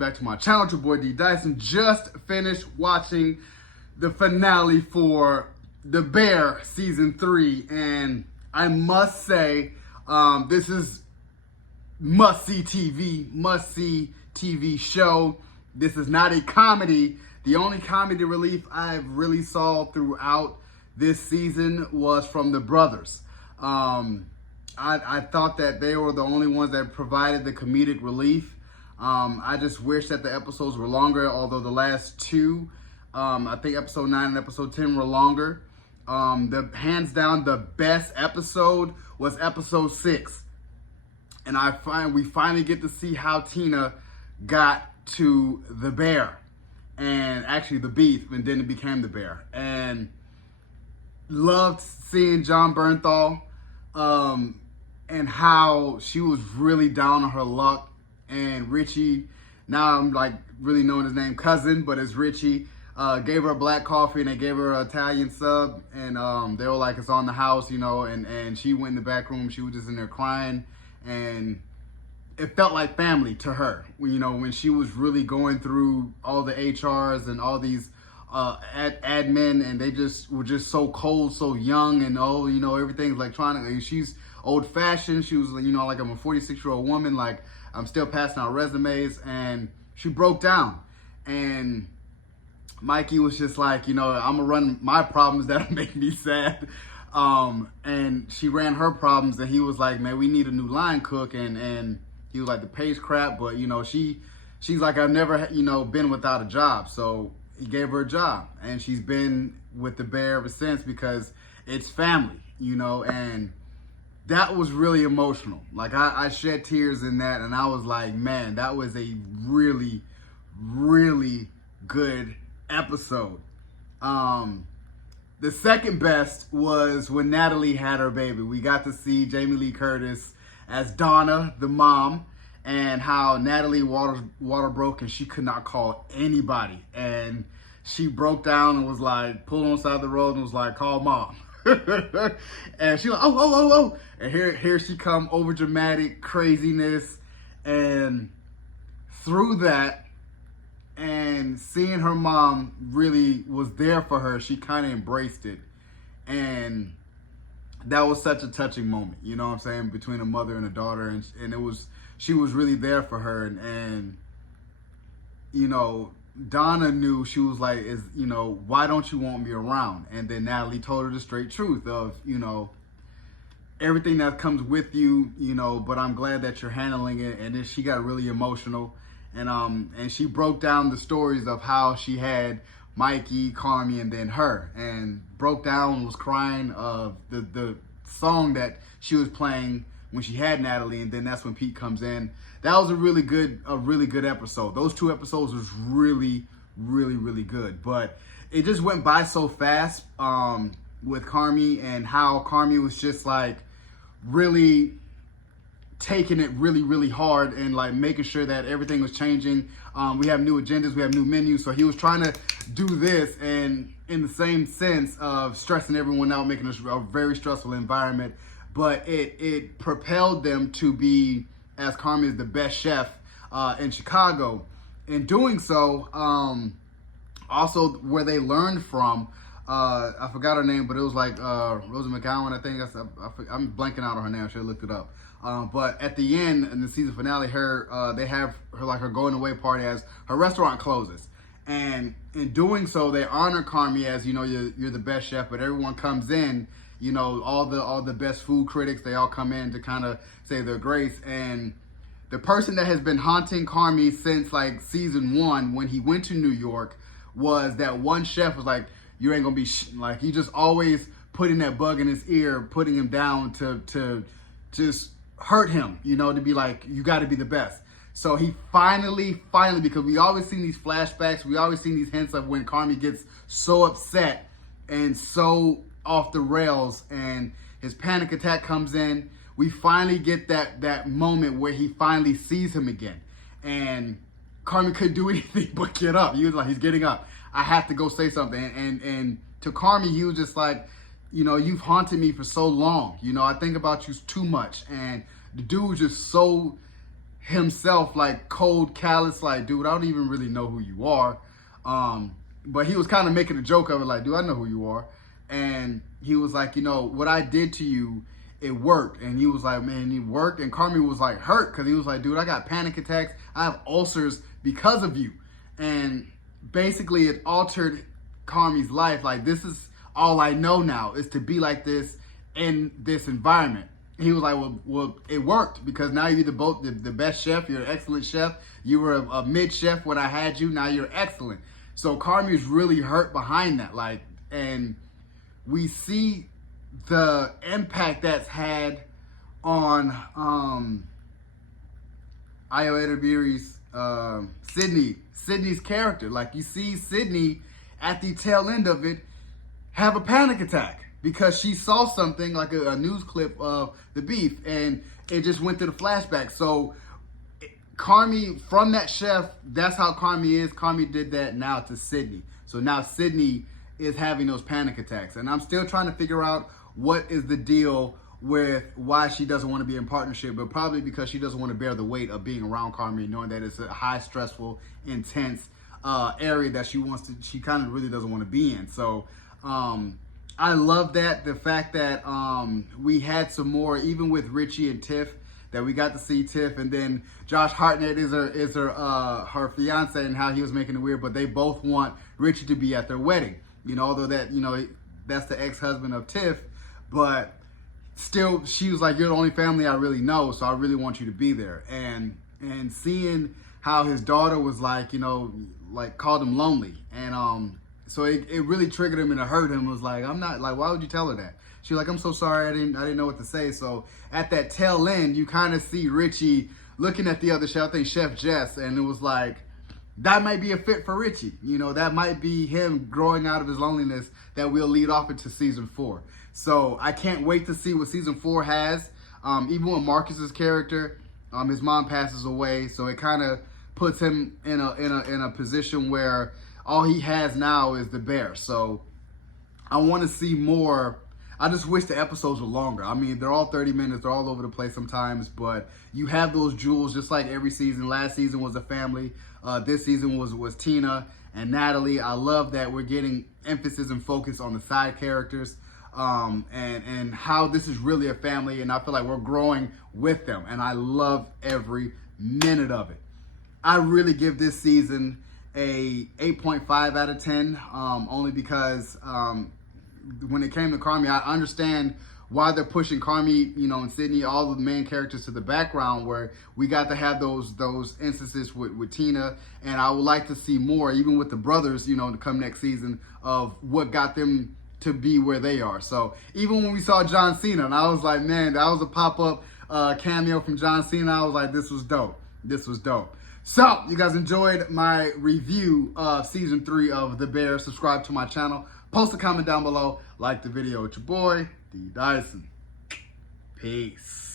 back to my channel. It's your boy D Dyson. Just finished watching the finale for TheBear season 3, and I must say, this is must-see TV show. This is not a comedy. The only comedy relief I've really saw throughout this season was from the brothers. I thought that they were the only ones that provided the comedic relief. I just wish that the episodes were longer, although the last two, I think episode 9 and episode 10 were longer. Hands down, the best episode was episode 6. And we finally get to see how Tina got to the bear, and actually the beef, and then it became the bear. And loved seeing John Bernthal, and how she was really down on her luck. And Richie, now I'm like really knowing his name, cousin, but it's Richie, gave her a black coffee and they gave her an Italian sub, and they were like, it's on the house, you know, and she went in the back room. She was just in there crying, and it felt like family to her, you know, when she was really going through all the HRs and all these admin, and they just were just so cold, so young, and you know, everything's electronic. And she's old fashioned. She was, you know, like, I'm a 46-year-old woman, like I'm still passing out resumes, and she broke down. And Mikey was just like, you know, I'm gonna run my problems that'll make me sad. And she ran her problems, and he was like, man, we need a new line cook, and he was like, the pay's crap, but you know, she's like, I've never, you know, been without a job. So he gave her a job, and she's been with the bear ever since, because it's family, you know. And that was really emotional. Like, I shed tears in that, and I was like, man, that was a really, really good episode. The second best was when Natalie had her baby. We got to see Jamie Lee Curtis as Donna, the mom, and how Natalie water broke and she could not call anybody. And she broke down and was like, pulled on the side of the road and was like, call mom. And she was like, oh. And here she come, over dramatic craziness. And through that, and seeing her mom really was there for her, she kind of embraced it. And that was such a touching moment, you know what I'm saying, between a mother and a daughter. And she was really there for her. And you know, Donna knew, she was like, you know, why don't you want me around? And then Natalie told her the straight truth of, you know, everything that comes with you, you know, but I'm glad that you're handling it. And then she got really emotional. And she broke down the stories of how she had Mikey, Carmi, and then her, and broke down and was crying of the song that she was playing when she had Natalie. And then that's when Pete comes in. That was a really good episode. Those two episodes was really, really, really good. But it just went by so fast with Carmi, and how Carmi was just like really taking it really, really hard, and like making sure that everything was changing. We have new agendas, we have new menus. So he was trying to do this, and in the same sense of stressing everyone out, making a very stressful environment. But it propelled them to be, as Carmi is, the best chef in Chicago. In doing so, also where they learned from, I forgot her name, but it was like Rosa McGowan, I think. I'm blanking out on her name. I should have looked it up. But at the end, in the season finale, they have her, like, her going away party as her restaurant closes. And in doing so, they honor Carmi as, you know, you're the best chef, but everyone comes in, you know, all the best food critics, they all come in to kind of say their grace. And the person that has been haunting Carmi since like season 1, when he went to New York, was that one chef was like, you ain't gonna be like, he just always putting that bug in his ear, putting him down to just hurt him, you know, to be like, you got to be the best. So he finally, because we always seen these flashbacks, we always seen these hints of when Carmi gets so upset and so off the rails, and his panic attack comes in. We finally get that moment where he finally sees him again, and Carmi couldn't do anything but get up. He was like, he's getting up, I have to go say something. And to Carmi, he was just like, you know, you've haunted me for so long. You know, I think about you too much. And the dude was just so himself, like cold, callous, like, dude, I don't even really know who you are. But he was kind of making a joke of it, like, dude, I know who you are. And he was like, you know, what I did to you, it worked. And he was like, man, it worked. And Carmi was like hurt because he was like, dude, I got panic attacks. I have ulcers because of you. And basically it altered Carmi's life. Like, this is all I know now, is to be like this in this environment. He was like, well, it worked, because now you're the best chef. You're an excellent chef. You were a mid chef when I had you. Now you're excellent. So Carmi's really hurt behind that. Like, and we see the impact that's had on TheBear's Sydney's character. Like, you see Sydney at the tail end of it have a panic attack because she saw something like a news clip of the beef, and it just went to the flashback. So Carmi, from that chef, that's how Carmi is. Carmi did that now to Sydney. So now Sydney is having those panic attacks. And I'm still trying to figure out what is the deal with why she doesn't want to be in partnership, but probably because she doesn't want to bear the weight of being around Carmi, knowing that it's a high, stressful, intense area that she kind of really doesn't want to be in. So I love that, the fact that we had some more, even with Richie and Tiff, that we got to see Tiff, and then Josh Hartnett is her fiance, and how he was making it weird, but they both want Richie to be at their wedding. You know, although that, you know, that's the ex-husband of Tiff, but still, she was like, you're the only family I really know, so I really want you to be there. And seeing how his daughter was like, you know, like called him lonely, and so it really triggered him and it hurt him. It was like, I'm not, like, why would you tell her that? She was like, I'm so sorry, I didn't know what to say. So at that tail end, you kind of see Richie looking at the other chef, I think Chef Jess, and it was like, that might be a fit for Richie. You know, that might be him growing out of his loneliness that will lead off into season 4. So I can't wait to see what season 4 has. Even with Marcus's character, his mom passes away, so it kind of puts him in a position where all he has now is the bear. So I want to see more. I just wish the episodes were longer. I mean, they're all 30 minutes. They're all over the place sometimes, but you have those jewels just like every season. Last season was a family. This season was Tina and Natalie. I love that we're getting emphasis and focus on the side characters, and how this is really a family, and I feel like we're growing with them, and I love every minute of it. I really give this season a 8.5 out of 10, only because when it came to Carmi, I understand why they're pushing Carmi, you know, and Sydney, all the main characters, to the background, where we got to have those instances with Tina, and I would like to see more, even with the brothers, you know, to come next season, of what got them to be where they are. So even when we saw John Cena, and I was like, man, that was a pop-up cameo from John Cena. I was like, this was dope. This was dope. So you guys enjoyed my review of season 3 of TheBear. Subscribe to my channel. Post a comment down below. Like the video. It's your boy, D Dyson. Peace.